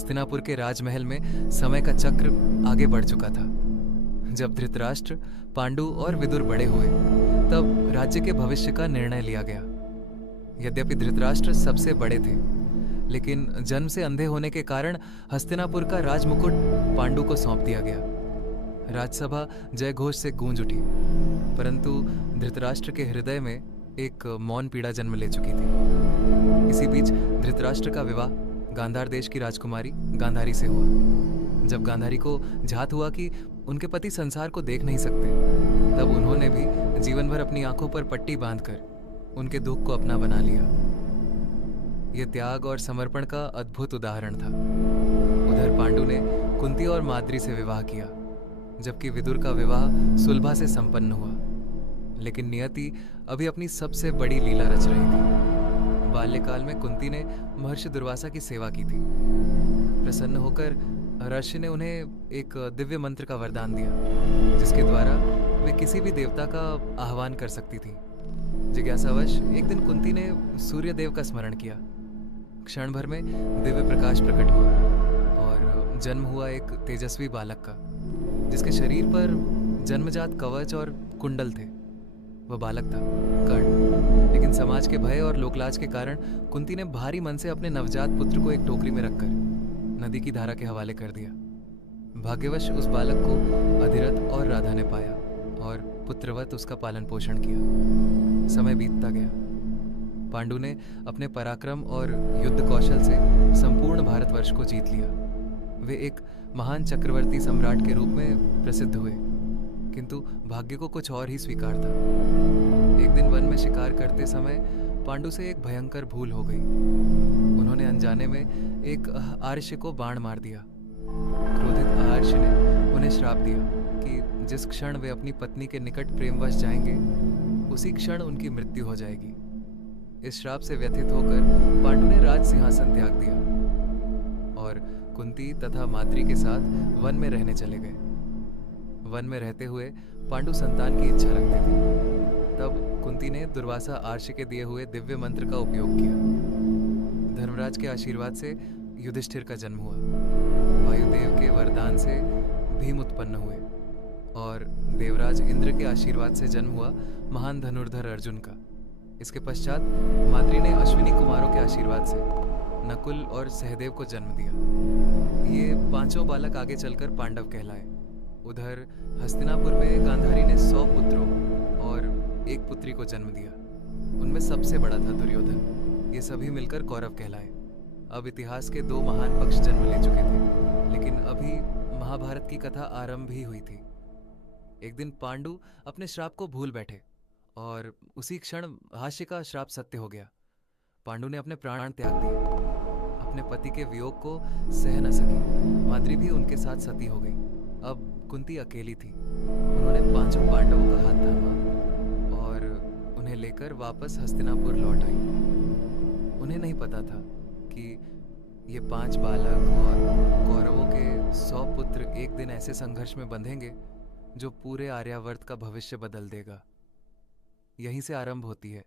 हस्तिनापुर के राजमहल में समय का चक्र आगे बढ़ चुका था। जब धृतराष्ट्र, पांडु और विदुर बड़े हुए, तब राज्य के भविष्य का निर्णय लिया गया। यद्यपि धृतराष्ट्र सबसे बड़े थे, लेकिन जन्म से अंधे होने के कारण हस्तिनापुर का राजमुकुट पांडु को सौंप दिया गया। राजसभा जय घोष से गूंज उठी, परंतु धृतराष्ट्र के हृदय में एक मौन पीड़ा जन्म ले चुकी थी। इसी बीच धृतराष्ट्र का विवाह गांधार देश की राजकुमारी गांधारी से हुआ। जब गांधारी को झात हुआ कि उनके पति संसार को देख नहीं सकते, तब उन्होंने भी जीवन भर अपनी आंखों पर पट्टी बांधकर उनके दुख को अपना बना लिया। यह त्याग और समर्पण का अद्भुत उदाहरण था। उधर पांडु ने कुंती और माद्री से विवाह किया, जबकि विदुर का विवाह सुलभा से संपन्न हुआ। लेकिन नियति अभी अपनी सबसे बड़ी लीला रच रही थी। बाल्यकाल में कुंती ने महर्षि दुर्वासा की सेवा की थी। प्रसन्न होकर ऋषि ने उन्हें एक दिव्य मंत्र का वरदान दिया, जिसके द्वारा वे किसी भी देवता का आह्वान कर सकती थी। जिज्ञासावश एक दिन कुंती ने सूर्य देव का स्मरण किया। क्षण भर में दिव्य प्रकाश प्रकट हुआ और जन्म हुआ एक तेजस्वी बालक का, जिसके शरीर पर जन्मजात कवच और कुंडल थे। वह बालक था कर्ण। लेकिन समाज के भय और लोकलाज के कारण कुंती ने भारी मन से अपने नवजात पुत्र को एक टोकरी में रखकर नदी की धारा के हवाले कर दिया। भाग्यवश उस बालक को अधिरथ और राधा ने पाया और पुत्रवत उसका पालन पोषण किया। समय बीतता गया। पांडु ने अपने पराक्रम और युद्ध कौशल से संपूर्ण भारतवर्ष को जीत लिया। वे एक महान चक्रवर्ती सम्राट के रूप में प्रसिद्ध हुए, किंतु भाग्य को कुछ और ही स्वीकार था। एक दिन वन में शिकार करते समय पांडु से एक भयंकर भूल हो गई। उन्होंने अनजाने में एक आर्ष को बाण मार दिया। क्रोधित आर्ष ने उन्हें श्राप दिया कि जिस क्षण वे अपनी पत्नी के निकट प्रेमवश जाएंगे, उसी क्षण उनकी मृत्यु हो जाएगी। इस श्राप से व्यथित होकर पांडु ने राज सिंहासन त्याग दिया और कुंती तथा माद्री के साथ वन में रहने चले गए। वन में रहते हुए पांडु संतान की इच्छा रखते थे। तब कुंती ने दुर्वासा आर्ष के दिए हुए दिव्य मंत्र का उपयोग किया। धर्मराज के आशीर्वाद से युधिष्ठिर का जन्म हुआ। वायुदेव के वरदान से भीम उत्पन्न हुए और देवराज इंद्र के आशीर्वाद से जन्म हुआ महान धनुर्धर अर्जुन का। इसके पश्चात माद्री ने अश्विनी कुमारों के आशीर्वाद से नकुल और सहदेव को जन्म दिया। ये पांचों बालक आगे चलकर पांडव कहलाए। उधर हस्तिनापुर में गांधारी ने 100 पुत्रों और एक पुत्री को जन्म दिया। उनमें सबसे बड़ा था दुर्योधन। ये सभी मिलकर कौरव कहलाए। अब इतिहास के 2 महान पक्ष जन्म ले चुके थे, लेकिन अभी महाभारत की कथा आरंभ ही हुई थी। एक दिन पांडु अपने श्राप को भूल बैठे और उसी क्षण हास्य का श्राप सत्य हो गया। पांडु ने अपने प्राण त्याग दिए। अपने पति के वियोग को सह न सकी माद्री भी उनके साथ सती हो गई। अब कुंती अकेली थी। उन्होंने 5 पांडवों का हाथ थामा और उन्हें लेकर वापस हस्तिनापुर लौट आई। उन्हें नहीं पता था कि ये 5 बालक और कौरवों के 100 पुत्र एक दिन ऐसे संघर्ष में बंधेंगे जो पूरे आर्यावर्त का भविष्य बदल देगा। यहीं से आरंभ होती है